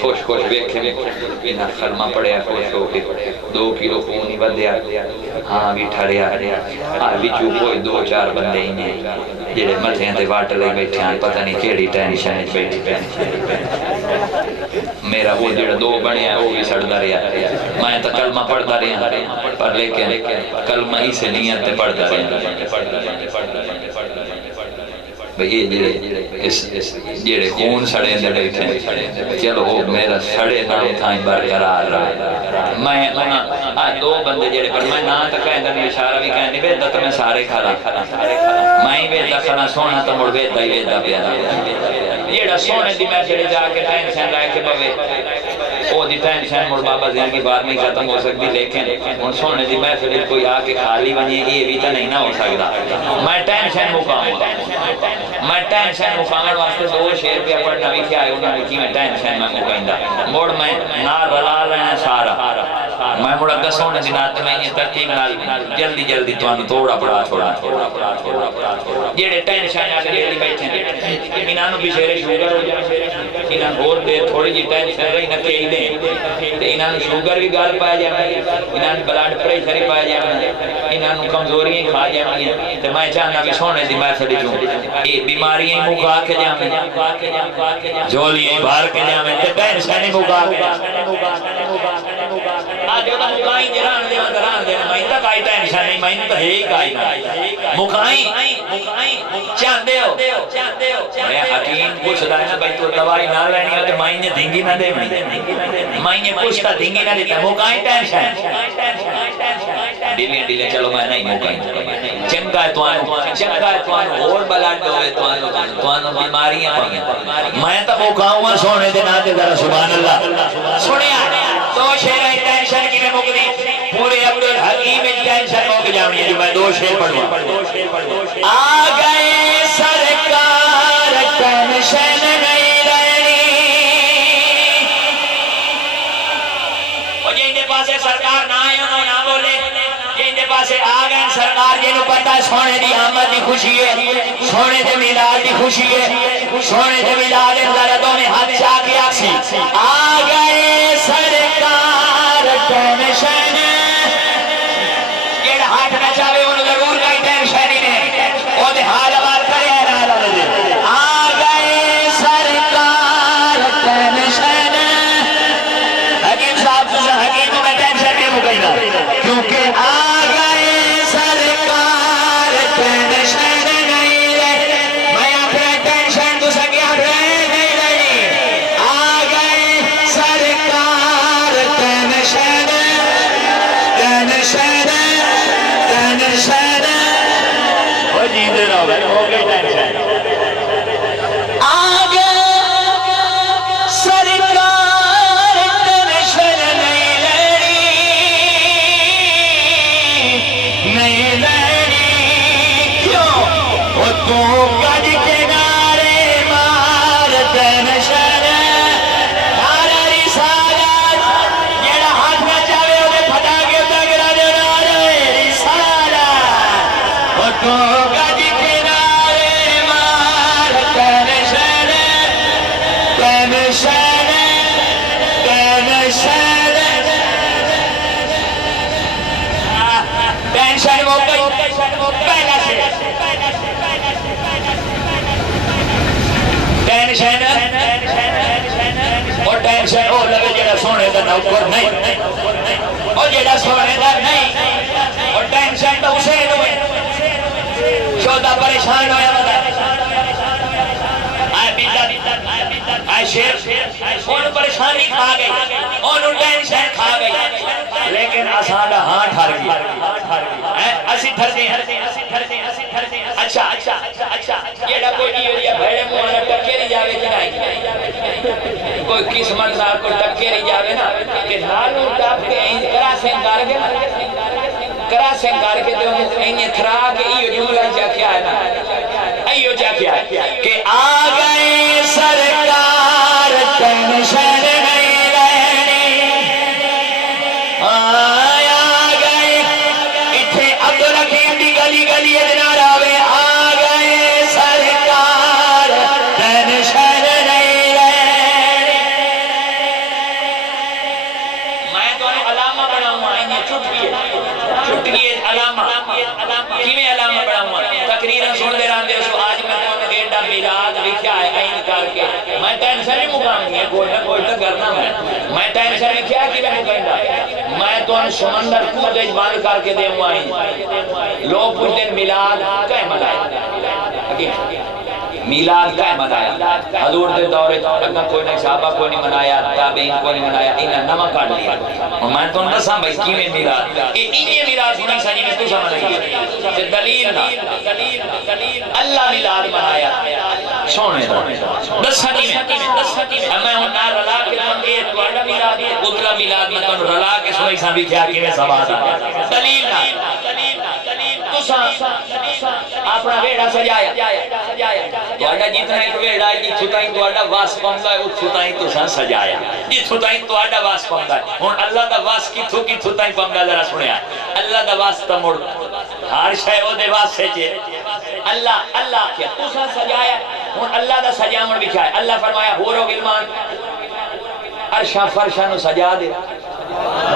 خوش خوش ویکھے بنا کلمہ پڑھیا خوش ہو کے 2 کلو خون ہی بدیا ہاں بھی ٹھڑیا بھی چوپو 2-4 بندے ہی ہیں جڑے متھیاں تے واٹ لے بیٹھے ہیں پتہ نہیں کیڑی ٹینشن بیٹھی میرا وہ جڑا 2 بنیا وہ بھی سڑدا رہیا میں تو کلمہ پڑھتا رہیا پر لیکن کلمہ ہی سے نیت تے پڑھتا رہیا یہ جڑے خون سڑے اندر بیٹھے چلو وہ میرا سڑے نہ تھائیں برقرار رہا میں 2 بندے جڑے پر میں نہ تک کہندہ نہیں اشارہ بھی کہندی بیدہ تو میں سارے کھڑا میں ہی بیدہ کھڑا سونا تو مڑ بیدہ ہی بیدہ پیدا جڑا سونے دی میں چلے جا کے ٹینشن لائے کے بوے او دی ٹینشن مڑ بابا زندگی بار میں ختم ہو سکتی لیکن ان سونے دی محفل کوئی آکے خالی بنی یہ بھی تو نہیں نہ ہو سکتا میں ٹینشن مقام میں ٹینشن مقامر واسطے 2 شیر پہ پڑھنا بھی کیا ہے انہوں نے کی میں ٹینشن میں مقائندہ مڑ میں نا رلا لینا سارا میں مڑ اگا سونے دی نات میں یہ ترتیب نال جلدی جلدی تو انہوں توڑا پڑا چھوڑا جیڑے ٹینشن آگے جیڑی بیٹھیں انہوں بھی شیر شوگر ہو جائے انہوں اور دے تھوڑی جی ٹینشن رہی نہ کہی دیں انہوں شوگر بھی گال پائے جائیں انہوں بلڈ پریشر ہی پائے جائیں انہوں کمزوریاں کھا جائیں تو میں چاہنا بھی سونے دی میں سڑی چوں یہ بیماریاں مکا کے جائیں جولیاں بھار کے جائیں تو ٹینشن ہی مکا کے آجو تو مکائیں جران دے اندران دے میں تک آئی ٹینشن نہیں میں تو ہی کائی نہ مکائیں چاہتے ہو میں حکیم پوچھ رہا ہے نا بھائی تو دوائی نہ لینی ہو تو مائیں دھنگی نہ دے مائیں پوچھتا دھنگی نہ دیتا مکائیں ٹینشن ڈیلے چلو میں نہیں مکائیں چنگا ہے توانو اور بلڈ ہوئے توانو بیماریاں پائیں میں تو مکاؤں گا سونے دے ناتے ذرا سبحان اللہ سنیا 2 شیرہ ٹینشن کی میں مک دی پورے عبدالحکیم ٹینشن مک جاؤں جو میں 2 شیر پڑھوں آگئے سرکار ٹینشن نہیں رہنی اور جن پاسے سرکار نہ آئے انہوں نہ بولے جن پاسے آگئے سرکار جنہوں پتہ سونے دی آمد دی خوشی ہے سونے دے میلاد دی خوشی ہے سونے دے میلاد اندردوں میں ہاتھ چاہ کے آکسی آگئے سرکار ٹینشن یہ ہاتھ نہ چاہے انہوں ضرور کئی ٹینشن ہی نہیں وہ دے حال بار کرے ہیں آگئے سرکار ٹینشن حکیم صاحب حکیم میں ٹینشن نہیں مکینا کیونکہ آگئے سرکار ٹینشن نہیں رہے میں اپنے ٹینشن تو سکیا رہے نہیں رہی آگئے سرکار ٹینشن وہ جیندے رہو بھائی ہو گئی ٹینشن آگئے سرکار ٹینشن نہیں لڑی کیوں وہ تو گج کنارے مار ٹینشن ہارا رسالت جیڑا ہاتھ نہ چاہے انہیں پھٹا کے تگرہ جنارے رسالت وہ تو گج کنارے مار ٹینشن ٹینشن ٹینشن ٹینشن وہ پہلا سے ٹینشن اور ٹینشن وہ لگے جڑا سونے دا نوکر نہیں اور جڑا سونے دا نہیں اور ٹینشن تو اسے ہوئے شودہ پریشان ہویا بتا آئے بیدہ آئے شیر انہوں پریشانی کھا گئی انہوں ٹینشن کھا گئی لیکن آسانہ ہاں ٹھار گئی اسی ٹھر دیں اچھا یہ نا کوئی نہیں ہوئی بھیڑے موانا ٹکیری جاوے جنائی کوئی قسمت نال کو ٹکیری جاوے نا کہ نالوں ٹاپ کے کرا سنگار کے دے انہیں تھرا کے ایو جملہ جا کیا ہے نا ایو جا کیا ہے کہ آگئے سرکار ٹینشن نہیں رہنی آگئے اتھے عبدالحکیم دی گلی گلی ادنا راوے آگئے سرکار ٹینشن نہیں رہنی چٹکی علامہ کیویں علامہ بڑھاؤں تقریریں سن دے رہے سو آج میں تو ایڈا میلاد لکھیا ہے این کر کے میں ٹینشن نہیں مقام ہے کوئی نہ کوئی تو کرنا میں ٹینشن لکھیا کہ میں مقام میں تو سمندر کو دیج بند کر کے دے ہوں آئی لوگ پوچھتے میلاد کہیں منائے میلاد کا منایا حضور دے دورے اگا کوئی نہیں صحابہ کوئی نہیں منایا تابعین کوئی نہیں منایا انہاں نما کاٹ لیا اور میں تو دساں بھائی کیویں میلاد انہی میلاد سنی سنی تو سمجھ تے دلیل اللہ میلاد منایا سونے دساں کیویں میں ہن نہ رلا کے اے تواڈا میلاد اترا میلاد میں تو رلا کے سنی سان بھی کیا کیویں سواد آ دلیل اپنا ویڑا سجایا تواڈا جتنا ایک ویڑا ہے جی چھتائی تواڈا واس پوندا ہے او چھتائی تساں سجایا جی چھتائی تواڈا واس پوندا ہے ہن اللہ دا واس کتھوں کی چھتائی پوندا ذرا سنیا اللہ دا واس تا مڑ ہر شے او دے واسطے چے اللہ کیا تساں سجایا ہن اللہ دا سجاون لکھا ہے اللہ فرمایا ہورو غلمان عرشاں فرشاں نو سجا دے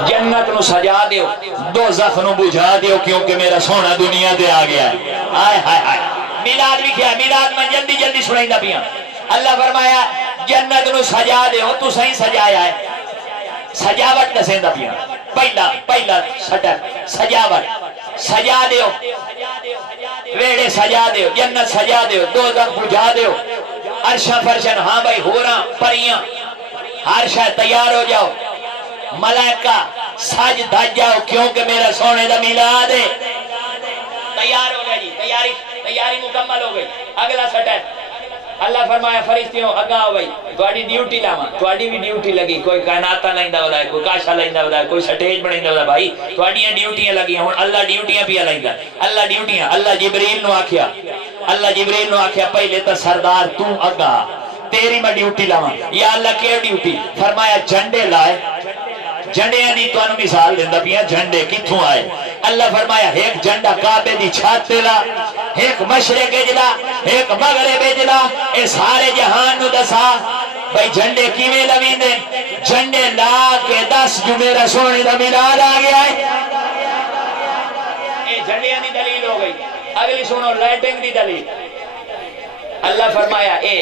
جنت نو سجا دیو دوزخ نو بجھا دیو کیونکہ میرا سونا دنیا دے آ گیا ہے آئے ہائے ہائے میلاد بھی کیا میلاد میں جلدی جلدی سنائیں دا پیاں اللہ فرمایا جنت نو سجا دیو تو صحیح سجایا ہے سجاوٹ نسیں دا پیاں پہلا سٹر سجاوٹ سجا دیو ویڑے سجا دیو جنت سجا دیو دوزخ بجھا دیو عرشاں فرشاں ہاں بھائی ہوراں پریاں ہر شے تیار ہو جاؤ ملائکہ سج دھج جاؤ کیونکہ میرا سونے دا میلاد ہے تیار ہو گیا جی تیاری مکمل ہو گئی اگلا سٹر اللہ فرمایا فرشتیوں اگا ہو گئی تواڈی ڈیوٹی لاواں تواڈی بھی ڈیوٹی لگی کوئی کائناتا لیندا ہودا ہے کوئی کاشا لیندا ہودا ہے کوئی سٹیج بنیندا ہودا بھائی تواڈیاں ڈیوٹیاں لگیاں ہن اللہ ڈیوٹیاں پیا لیندا اللہ ڈیوٹیاں اللہ جبریل نو آکھیا پہلے تے سردار تو اگا تیری میں ڈیوٹی لاواں یا اللہ کی ڈیوٹی فرمایا جھنڈے لائے جھنڈے نہیں تو انہوں مثال دیندہ پیا جھنڈے کتھوں آئے اللہ فرمایا ایک جھنڈا کعبے دی چھت تے لا ایک مشرق اجلا ایک مغرب اجلا اے سارے جہان نو دسا بھائی جھنڈے کیویں لویں دے جھنڈے لا کے دس جو میرا سونے دا میلاد آ گیا ہے اے جھنڈیاں دی دلیل ہو گئی اگلی سنو لائٹنگ دی دلیل اللہ فرمایا اے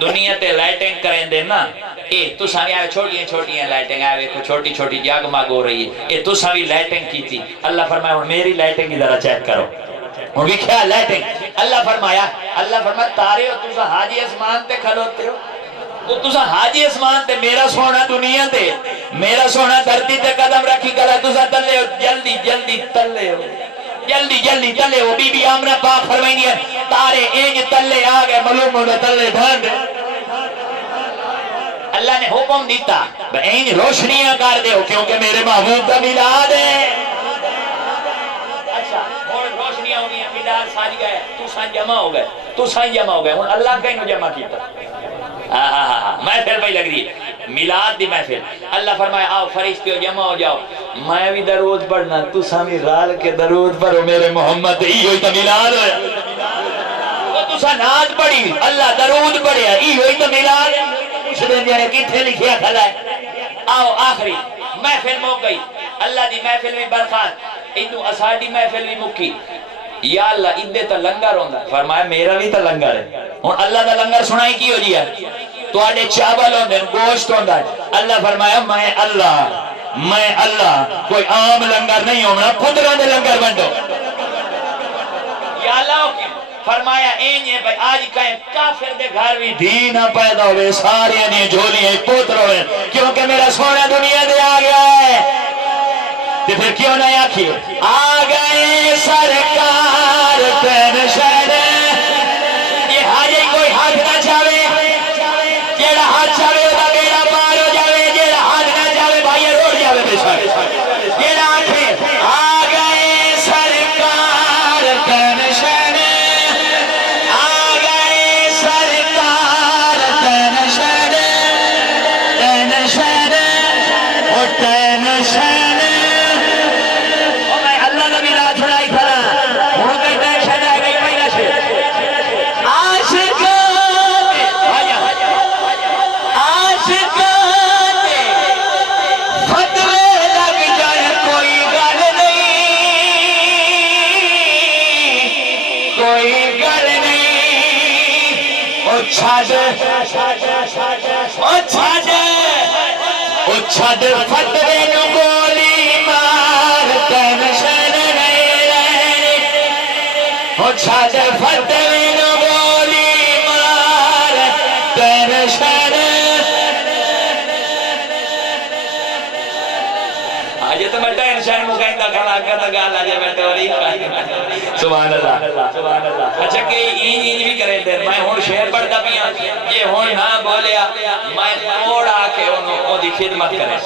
دنیا تے لائٹنگ کریں دے نا اے تو سامی آئے چھوٹیاں لائٹنگ آئے کو چھوٹی جاگماگ ہو رہی ہے اے تو سامی لائٹنگ کی تھی اللہ فرمایا میری لائٹنگ کی ذرا چیک کرو اور بھی کیا لائٹنگ اللہ فرمایا تارے ہو تُسا حاجی اسمان تے کھلوتے ہو تُسا حاجی اسمان تے میرا سونا دنیا تے میرا سونا دھرتی تے قدم رکھی کلا تُسا تلے ہو جلدی تلے ہو جلدی تلے ہو بی بی آمنہ پاک فرمائنی ہے تارے اینج تلے آگئے معلوم ہونا تلے ڈھانڈ اللہ نے حکم دیتا اینج روشنیاں کر دے ہو کیونکہ میرے محبوب کا میلاد ہے اچھا اور روشنیاں ہو گئی میلاد ساج گئے تو سان جمع ہو گئے ہوں اللہ کا انہوں جمع کیتا محفل بھائی لگ رہی ہے میلاد دی محفل اللہ فرمایا آؤ فرشتیوں جمع ہو جاؤ میں بھی درود پڑھنا تو سامی رال کے درود پڑھو میرے محمد ای ہوئی تو میلاد ہویا تو سا ناد پڑھی اللہ درود پڑھیا ای ہوئی تو میلاد شدن جانے کتھے لکھیا کھلا ہے آؤ آخری محفل موک گئی اللہ دی محفل میں برخان ادھو اساڑی محفل میں مکی یا اللہ ادھے تا لنگر ہوندہ فرمایا میرا بھی تا لنگر ہے اور اللہ دا لنگر سنائی کی ہو جیا تو آڑے چاول ہوندے گوشت ہوندہ اللہ فرمایا میں اللہ کوئی عام لنگر نہیں ہونا خدرہ دے لنگر بندو یا اللہ فرمایا اینجے بھائی آج کہیں کافر دے گھر بھی دینہ پیدا ہوئے سارے انہیں جھولی ہیں پوتر ہوئے کیونکہ میرا سونا دنیا دے آ گیا ہے تو پھر کیوں نہیں آکھی آ گئے سرکار تین شہر یہ حاجی کوئی ہاتھ نہ چاہے جیڑا ہاتھ چاہے ہوتا بیڑا پار ہو جاوے جیڑا ہاتھ نہ چاہے بھائی روڑ جاوے بے جیڑا آکھی آ گئے سرکار تین شہر چھڑ او چھڑ فتوے نو گولی مار ٹینشن نہیں رہنی او چھڑ فتوے نو گولی مار ٹینشن آجے تو میں ٹینشن مکہیں دا کھڑا کرتا گالا جے میں توری سبحان اللہ اچھا کہ این بھی کریں دیں میں ہون شہر پڑھتا بھی ہاں یہ ہون نہ بولیا میں توڑ آکے انہوں دی خدمت کریں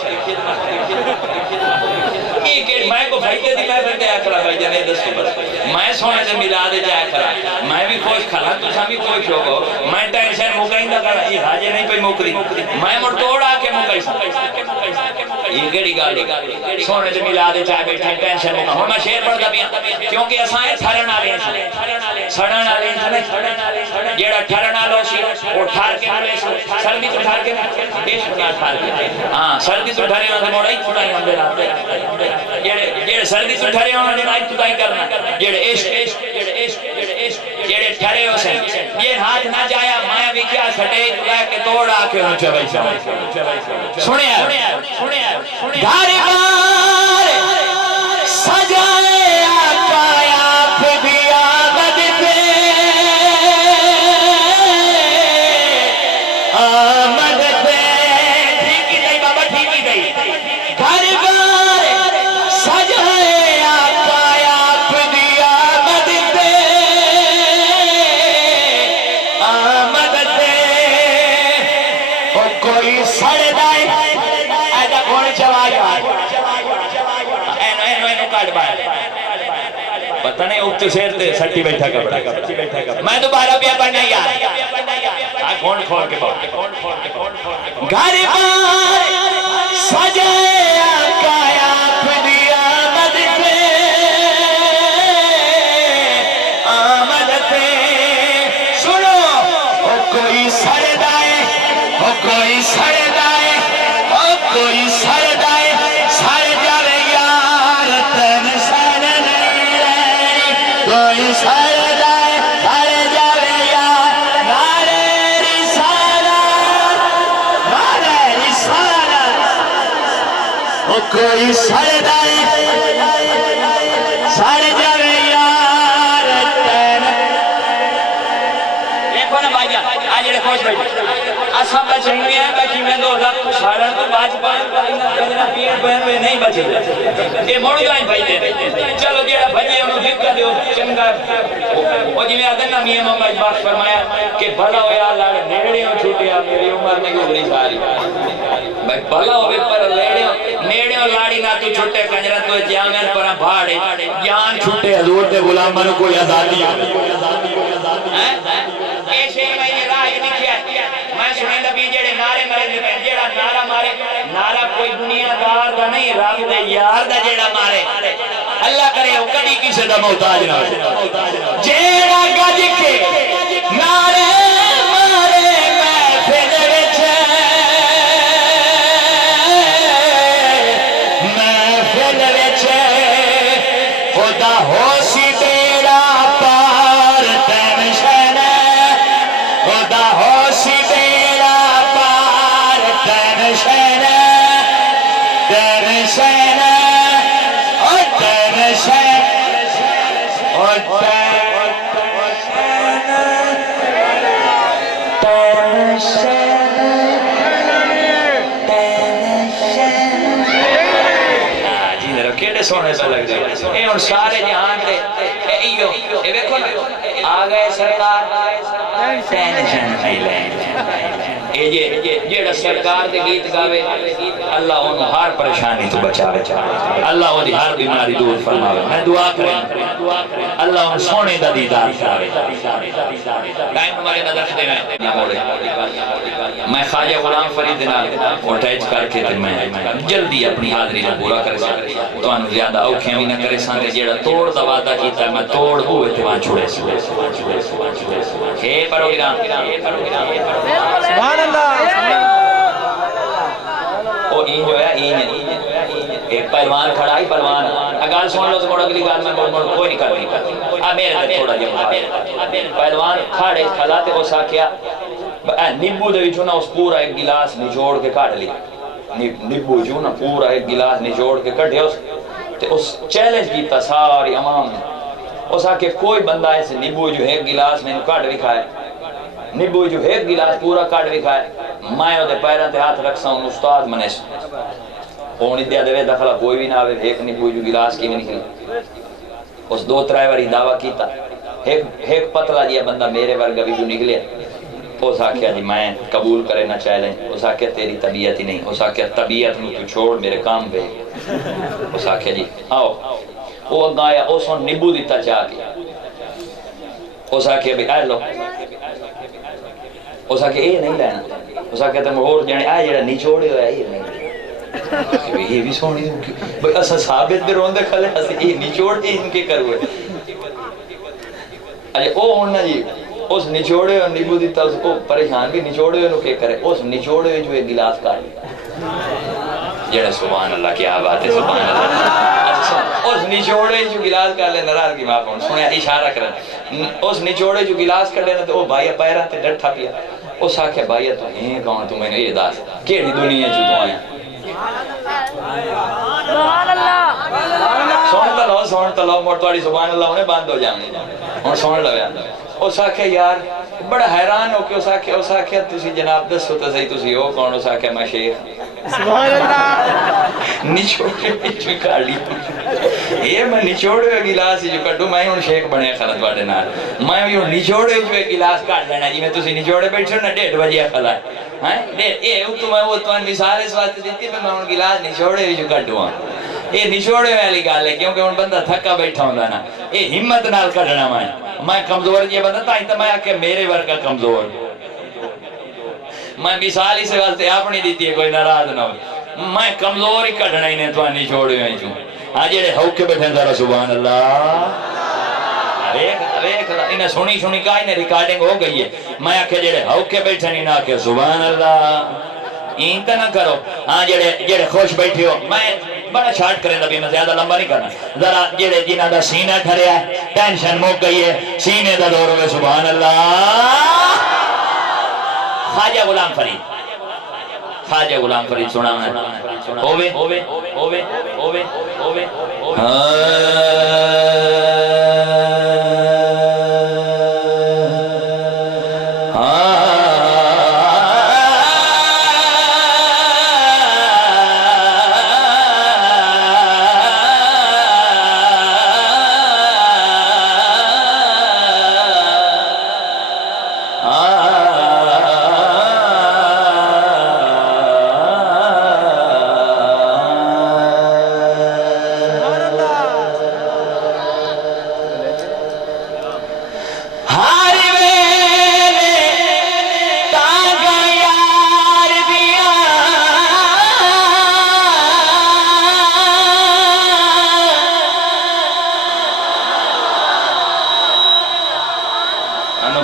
میں کو بھائیتے دی میں بندے آکرا بھائی جانے دس کو بس میں سونے سے ملا دے جائے کرا میں بھی خوش کھلا تو سامی خوش ہو گو میں ٹینشن مکہیں دا کرا یہ حاجے نہیں پہ مکری میں مڑ توڑ آکے مکہیں سا یہ گڑی گالی سونے سے ملا دے چاہے بیٹھے ٹینشن مکہ ہوں میں شیر پڑھتا بھی ہوں کیونکہ اسائیں تھرن آلے ہیں سڑن آلے ہیں جیڑا ٹھرن آلو سی وہ ٹھار کے نہ لیسو سردی تو ٹھار کے نہ دیش بنا ٹھار کے ہاں سردی تو ٹھارے ہونے سے موڑا ہی چھوٹائی ہم دے لاتے جیڑے سردی تو ٹھارے ہونے سے آئی چھوٹائی کرنا جیڑے عشق جیڑے ٹھرے ہو سے یہ ہاتھ نہ جایا مایا بھی کیا سٹے لے کے توڑ آکے ہوں چوئی سنے گھر بار سجائے آقا آپ دیا غد پہ آمد پہ ٹھیک ہی نہیں بابا ٹھیک ہی نہیں گھر بار سجائے آقا آپ دیا غد پہ آمد پہ او کوئی سڑ دائے ایسا کون چوایا پتہ نہیں اکت سیر تے سٹی بیٹھا کپڑا میں دوبارہ پیا پڑھنا یار کون کھول کے پڑھ گھر بار سجائے آقا آپ دیا آمد پہ آمد پہ سنو او کوئی سردائے او کوئی سردائے او کوئی سردائے سر جاوے یار ٹینشن نہیں رہی کوئی سردائے سر جاوے یار نعرے رسالت نعرے رسالت او کوئی سردائے سر جاوے یار دیکھو نا بھائی جان آج جڑے خوش بیٹھے اساں بچیں گے بچی میں دو لکھ سارا تو باج پائیں کدنا پیڑ پہن ہوئے نہیں بچے یہ مڑ گائیں بھائی دے چلو جیڑا بھجے انہوں دھکا دیو چنگا وہ جی میں آدھنا میاں محمد باق فرمایا کہ بھلا ہویا لڑ نیڑیوں چھوٹیا میری عمر میں گزری ساری بھائی بھلا ہوئے پر نیڑیوں لاڑی نہ تو چھوٹے کنجرہ تو جامعن پر بھاڑے جان چھوٹے حضور تے غلامانوں کو آزادی ایسے ہی میں یہ راہ دکھیا میں سنیں نبی جڑے نعرے مرے دے جڑا نعرہ مارے نعرہ کوئی دنیا دار دا نہیں رب دے یار دا جڑا مارے اللہ کرے وہ کدی کسی دا محتاج نہ جڑا گج کے نعرے مارے محفل وچ محفل وچ خدا ہوسی تیرا پار ٹینشن خدا ہوسی تیرا پار ٹینشن ٹینشن او ٹینشن او سونے سے لگ جائے اے ان سارے جہان دے ایو اے بیکھو نا آگئے سرکار ٹینشن نہیں لیں اے جیڑا سرکار دے گیت گاوے اللہ انہوں ہر پریشانی تو بچاوے اللہ انہوں ہر بیماری دور فرماوے میں دعا کریں اللہ انہوں سونے دا دیدار کراوے ٹائم ہمارے نظر دے میں خواجہ غلام فرید نال اٹیچ کر کے میں جلدی اپنی حاضری کو پورا کر سکتے تو انہوں زیادہ اوکھیں بھی نہ کرے ساندے جیڑا توڑ دا وعدہ کیتا ہے میں توڑ ہوئے تھے وہاں چھوڑے سے اے پروگرام سبحان اللہ او این جو ہے این ایک پہلوان کھڑا ہی پہلوان اگال سن لو تو موڑا اگلی گال میں کوئی نہیں کر رہی اب میرے تھوڑا جب پہلوان کھڑے کھلاتے کو سا کیا نیبو دے وچوں نا اس پورا ایک گلاس نچوڑ کے کاٹ لیا نیبو جو نا پورا ایک گلاس نچوڑ کے کٹے اس چیلنج کیتا ساری عوام نے اس آکے کوئی بندہ ایسے نیبو جو ایک گلاس میں کاٹ بھی کھائے نیبو جو ایک گلاس پورا کاٹ بھی کھائے میں دے پیران تے ہاتھ رکھ ساں استاد منے سے اونی دیا دے دخلا کوئی بھی نہ آوے ایک نیبو جو گلاس کی میں نکلی اس دو ترائے واری دعویٰ کیتا ایک پتلا دیا بندہ میرے ورگا بھی جو نکلے اس آکھیا جی میں قبول کرے نہ چاہلیں اس آکھیا تیری طبیعت ہی نہیں اس آکھیا طبیعت میں تو چھوڑ میرے کام پہ اس آکھیا جی آؤ وہ اگا آیا اس نے نیبو دیتا چاہ کے اس آکھیا بھی آئے لو اس آکھیا یہ نہیں لینا اس آکھیا تم اور جانے آئے جڑا نیچوڑے ہویا یہ نہیں یہ بھی سونی بھئی اسا ثابت بھی روندے کھلے اسا یہ نیچوڑے ان کے کروئے اچھا او ہونا جی اس نچوڑے اور نیبو دیتا اس کو پریشان بھی نچوڑے انہوں کے کرے اس نچوڑے جو ایک گلاس کھا لیا جڑے سبحان اللہ کیا بات ہے سبحان اللہ اس نچوڑے جو گلاس کھا لے نراز کی معاف ہوں سنیا اشارہ کریں اس نچوڑے جو گلاس کھا لینا تو وہ بھائیہ پیرہ تے ڈر تھا پیا اس آکھے بھائیہ تو ہیں کون تو میں نے یہ داس کیڑی دنیا جو تو آیا سون تلو مرتواری سبحان اللہ انہیں باندھ ہو جانے اور سون لگیا اس آکھے یار بڑا حیران ہو کہ اس آکھے تسی جناب دس ہوتا صحیح تسی ہو کون اس آکھے میں شیخ سبحان اللہ نچوڑے جو کھا لی یہ میں نچوڑے ہوئے گلاس جو کٹو میں ہوں شیخ بنے خلط باڑے نال میں بھی ہوں نچوڑے جو ایک گلاس کاٹ لینا جی میں تسی نچوڑے بیٹھے ہوں نا 1:30 بجے خلط وہ تو مثال اس واسطے دیتی میں ہوں گلاس نچوڑے جو کٹو ہوں یہ نچوڑے والی گال ہے کیونکہ ان بندہ تھکا بیٹھا ہوں نا یہ ہمت نال کھڑنا میں کمزور یہ بندہ تائیں تو میں آکے میرے ورگا کمزور میں مثال اس واسطے اپنی دیتی ہے کوئی ناراض نہ ہو میں کمزور ہی کھڑنا ہی نہیں تو نچوڑے ہوئے چوں ہاں جڑے ہوکے بیٹھے ذرا سبحان اللہ انہیں سنی کہا انہیں ریکارڈنگ ہو گئی ہے میں آکے جڑے ہوکے بیٹھے نہیں نہ آکے سبحان اللہ اینتا نہ کرو ہاں جڑے خوش بیٹھے ہو میں بڑا شارٹ کریں ابھی میں زیادہ لمبا نہیں کرنا ذرا جڑے جنہ دا سینہ ٹھریا ہے ٹینشن موک گئی ہے سینے دا دور ہوئے سبحان اللہ خواجہ غلام فرید سنا میں ہووے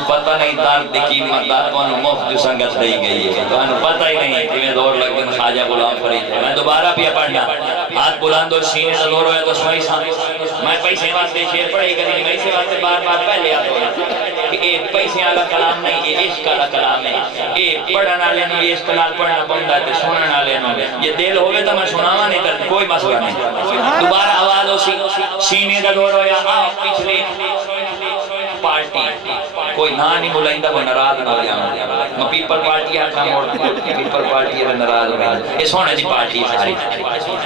پتہ نہیں درد کی مقدار تو انہوں مفت جو سنگت دئی گئی ہے تو انہوں پتہ ہی نہیں کہ میں دور لگ دن خواجہ غلام فرید ہے میں دوبارہ پیا پڑھنا ہاتھ بلند اور سینے سے دور ہوئے تو سمائی سان میں پیسے واسطے شیر پڑھائی کری میں اسے واسطے بار بار پہلے آتا ہوں کہ ایک پیسے والا کلام نہیں یہ عشق والا کلام ہے ایک پڑھنا لینا یہ عشق کلام پڑھنا بندہ ہے سننا لینا یہ دل ہوئے تو میں سناوا نہیں کرتا کوئی مسئلہ نہیں دوبارہ آواز ہو سینے کا دور ہویا آپ پچھلے پارٹی کوئی نا نہیں ملائندہ وہ نراز نہ لیا میں پیپل پارٹی آتا موڑ پیپل پارٹی ہے نراز ہو گیا یہ سونے جی پارٹی ہے ساری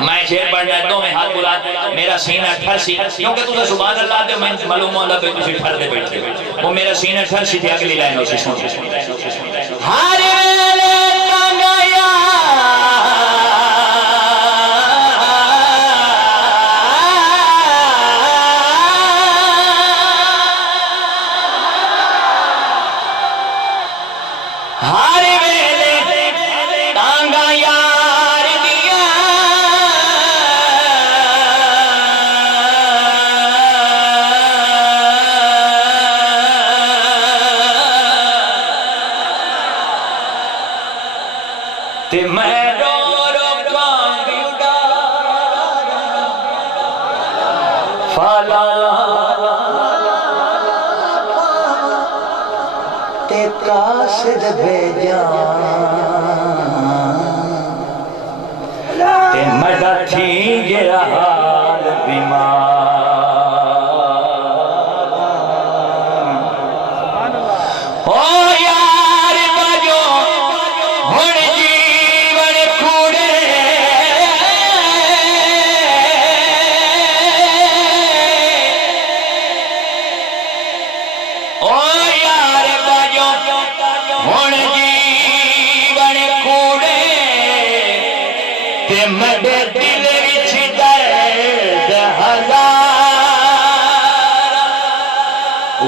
میں شیر پڑھنا ہے دو میں ہاتھ بلاد میرا سینہ ٹھرسی کیونکہ تو سبحان اللہ دے میں معلوم ہوندہ پہ تسی ٹھر دے بیٹھے وہ میرا سینہ ٹھرسی تھی اگلی لائن ہو سی سن ہارے تے میں رو کامبیوڈا فالا تے قاصد بھیجا تے مڈا تھی گیا حال بیمار او یار باجو ہن جیون کوڑے او یار باجو ہن جیون کوڑے تے مڈے دل وچ درد ہزار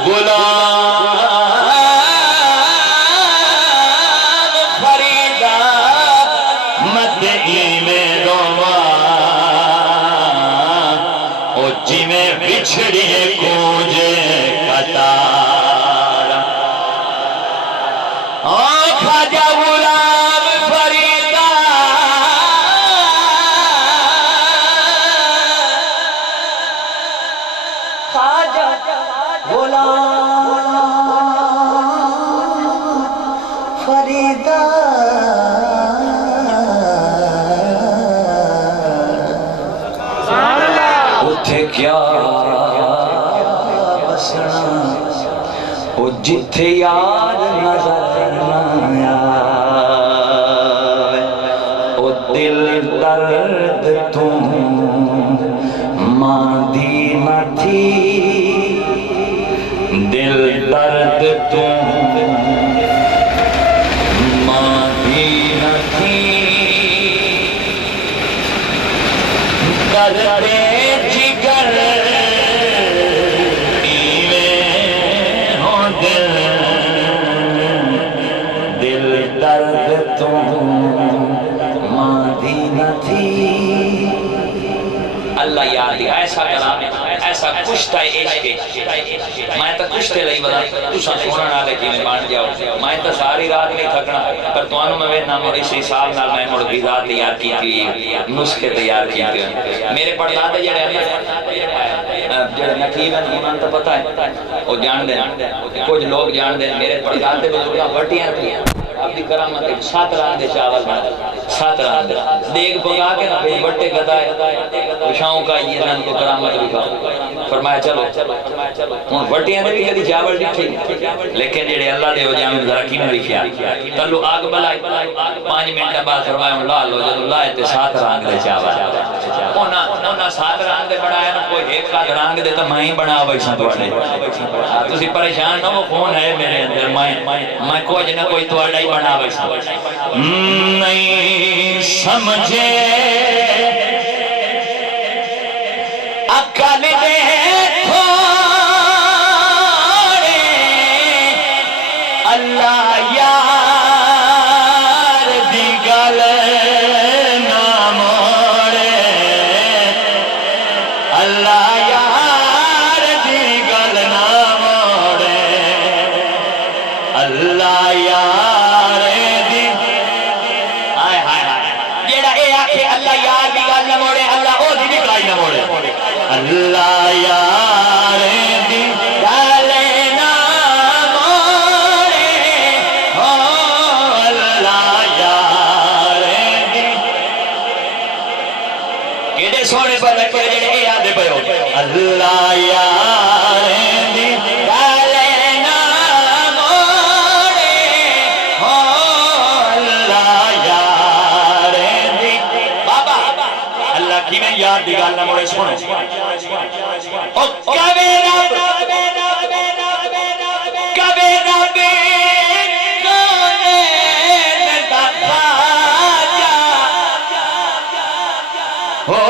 غلام فریدا مت ایویں رواں او جویں بچھڑی کونجے قطار او خواجہ غلام فریدا خواجہ غلام فریدا اتھے کیا بسنا او جتھے یار نظر نہ آئے او دل درد تم ماندی نہ تھی دل درد تم ماندی نہ تھی درد جگر دل درد تم ماندی نہ تھی اللہ یاد دیا ایسا کلام ایسا کشتا عشق میں تو کشتے لئی بدا تساں سنن والے کیویں بن جاؤ میں تو ساری رات نہیں تھکنا پر تانوں میں وینا اس حساب نال میں مڑ غذا تیار کیتی نسخے تیار کیتے میرے پردادے جڑے جڑے نقیب ہیں انہاں تو پتہ ہے وہ جان دے کچھ لوگ جان دے میرے پردادے بزرگاں وٹیاں تھی اپنی کرامت 7 رات دے چاول بنا 7 رات دے دیگ پکا کے نہ پھر بٹے گدائے وشاؤں کا یہ نن کو کرامت دکھاؤ فرمایا چلو ہن وٹیاں نے بھی کدی چاول ڈٹھے لیکن جڑے اللہ دے ہو جاویں ذرا کیویں لکھیا تلو آگ بلائی 5 منٹ بعد فرمایا لا لو جدوں لائے تے 7 رات دے چاول انہاں 7 رات دے بنایا نا کوئی ایک کا رنگ دے تے میں ہی بنا بیٹھا تواڈے تسی پریشان نہ ہو فون ہے میرے اندر میں کوئی نہ کوئی تواڈا ہی بنا بیٹھا نہیں سمجھے عقل دے تھوڑے اللہ یار دی گل نہ موڑے اللہ یار دی گل نہ موڑے اللہ یار دی ہائے ہائے جیڑا اے آکھے اللہ یار دی گل نہ موڑے اللہ او دی گل نہ موڑے اللہ یار دی گل نہ موڑے او اللہ یار دی کیڑے سونے پر رکھے جڑے اے آدے پیو اللہ یار دی گل نہ موڑے او اللہ یار دی بابا اللہ کی میں یار دی گل نہ موڑے سنو او کبھی رب کبھی رب کونین دا خواجہ ہو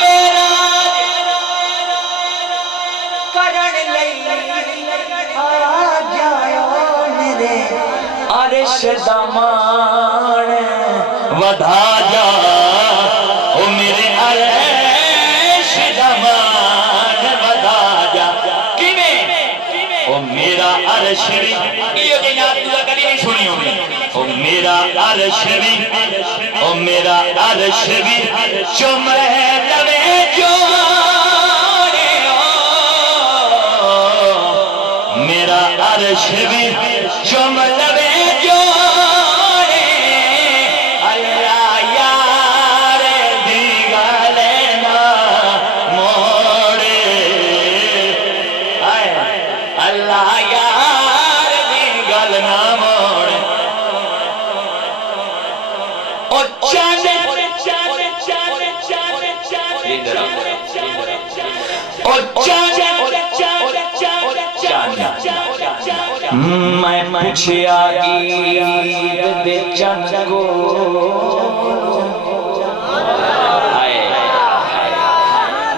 میرا کرن لئی آ جاؤ میرے عرش دا مان ودا جا او میرے عرش دا مان ودا جا کیویں او میرا عرش بھی یہ جناب تو کبھی نہیں سنی ہوگی او میرا عرش بھی او میرا عرش بھی چوم رہے لبے جوڑے میرا عرش بھی چم لبے جوڑے اللہ یار دی گل نہ موڑے اللہ یار دی گل نہ موڑے او چاند میں پوچھیا عید دے چند کو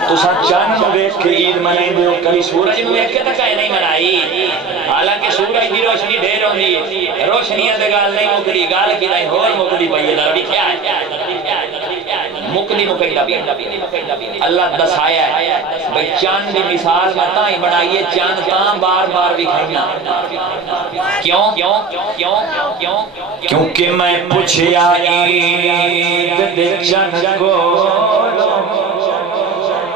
تو سا چند ویکھ کے عید منائی دیو کبھی سورج میں ویکھ کے تک نہیں منائی حالانکہ سورج دی روشنی ڈھیر ہوندی روشنیاں دے گال نہیں مکڑی گال کی نہیں ہور مکڑی پئی ہے بھی کیا ہے مکڑی مکڑی اللہ دسایا ہے بھئی چاند دی مثال میں تاں ہی بنائیے چاند تاں بار بار بھی کھڑنا کیوں کیونکہ میں پوچھیا عید دے چند کو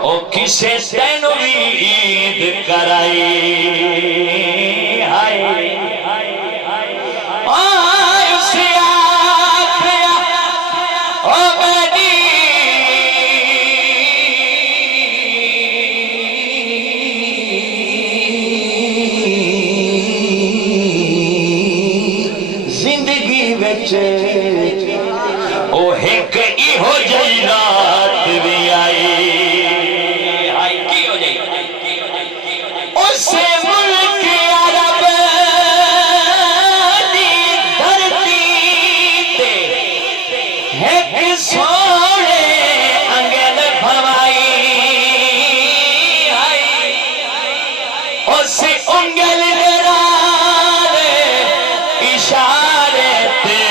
او کسے تینو بھی عید کرائی اسے آکھیا او میری زندگی وچ او ایک ایہو جئی رات بھی آئی اسے ملک عرب دی دھرتی تے ایک سوڑے انگل بھوائی اسے انگل درارے اشارے تے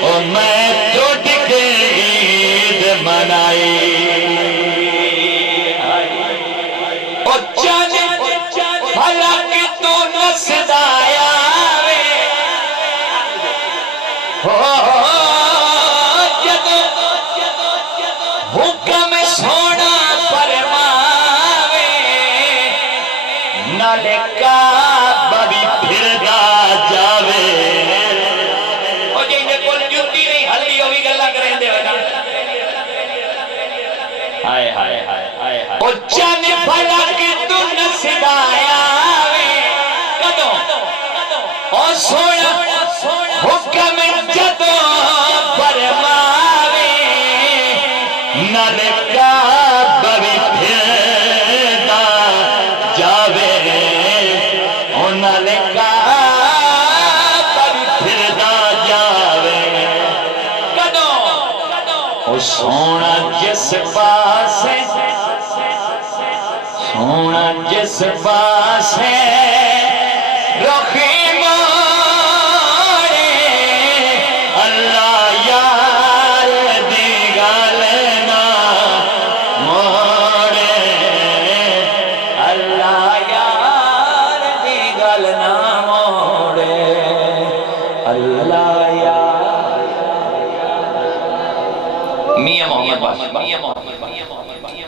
او میں ٹوٹ کے عید منائی صدایا جد حکم سونا فرماوے نال کعبہ بھی پھردا جاوے او جے کول جُتی نہیں ہلدی او بھی گلاں کریں دے ہائے ہائے ہائے او چن فلک تو نسدایا سونا حکم جدو فرماوے نال کعبہ بھی پھردا جاوے او نال کعبہ بھی پھردا جاوے کدوں او سونا جس پاسے سونا جس پاسے رخی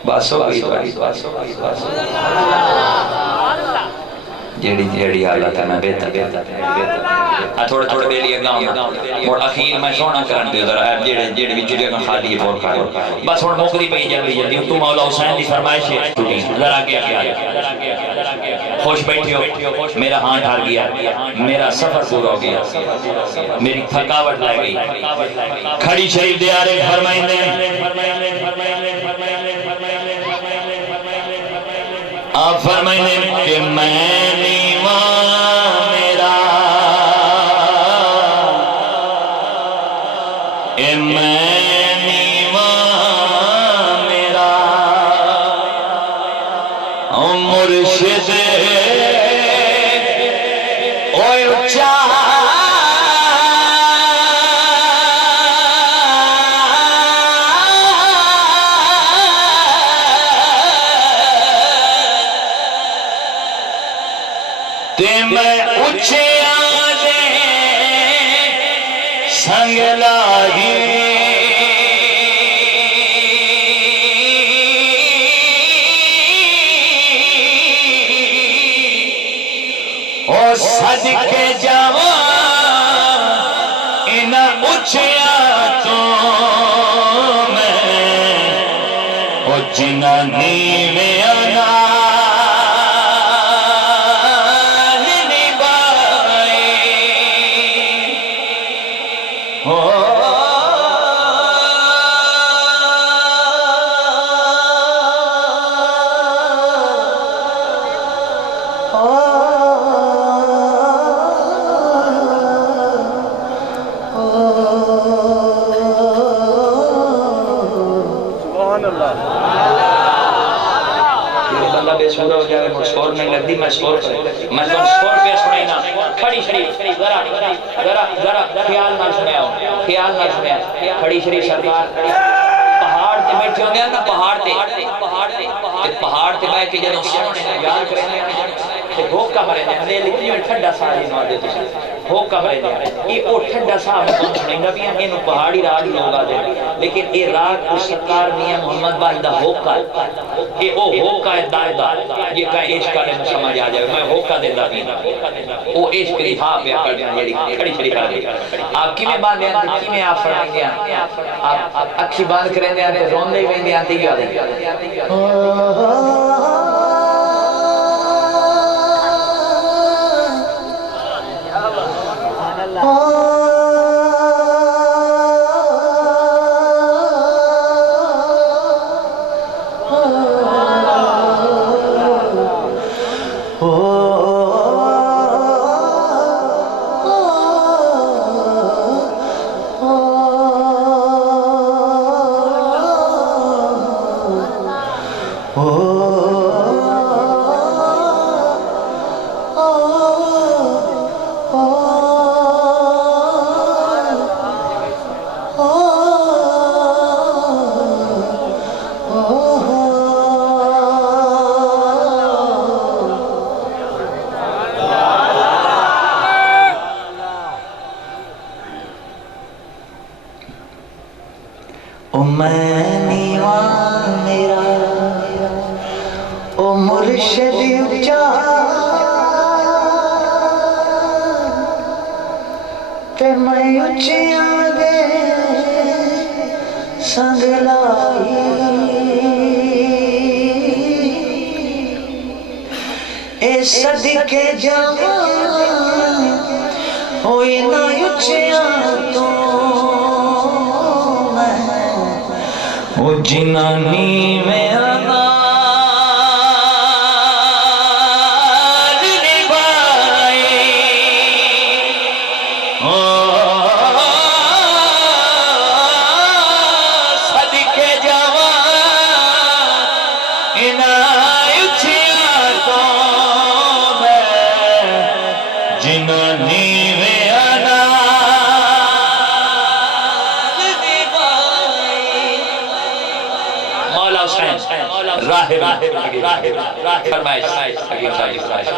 بس ہو گئی جیڑی حالت ہے میں بہتر تھوڑے تھوڑے دے لئے گاؤں اور اخیر میں سونا کرن دے ذرا جیڑی بھی جیڑی کا خالی ہے بہت کھاڑے بس اور موقعی پہ جلدی جلدی تو مولا حسین دی فرمائش ہے ذرا کیا خوش بیٹھی ہو میرا ہاں ٹھار گیا میرا سفر پورا ہو گیا میری تھکاوٹ لائے گئی کھڑی شریف دے آرے فرمائیں آپ فرمائیں کہ میں نیواں میرا اے میں نیواں میرا او مرشد اوے اچھا میں اچھے آدھے سنگ لائی صدقے جاواں انہاں اچھیاں تو میں او جنہاں نیویاں سورہ ہو جائے مجھ سور نہیں لگ دی میں سور میں تو سور پہ سنائی نا کھڑی شریف ذرا خیال نہ سنیا ہو خیال نہ سنیا کھڑی شریف سرکار پہاڑ تے بیٹھے ہوندے ہیں نا پہاڑ تے بیٹھ کے جدوں سونے یاد کرنے تے بھوکا مرے نے ہنے لکھی ہوئی ٹھنڈا ساری مار دے تسی بھوکا مرے نے یہ او ٹھنڈا سا میں سنائندا بھی ہیں اینو پہاڑی راگ لوگ آ دے لیکن اے راگ کو سرکار میاں محمد بائی دا ہوکا اے او ہوکا ہے داردا یہ کہیں عشق کرنے میں سمجھ آ جائے میں ہوکا دے دا بھی او عشق دی ہاں پہ کر دیا جیڑی کھڑی شریف کر دیا آپ کی میں باندھ دیا تے کی میں آپ فرمائیں دیا آپ اکھی باندھ کریں دیا تے رون دے بھی دیا تے ہی آ دیا صدقے جاواں ہوئی نہ اچھیاں تو میں او جنہاں نیویاں راہ فرمائش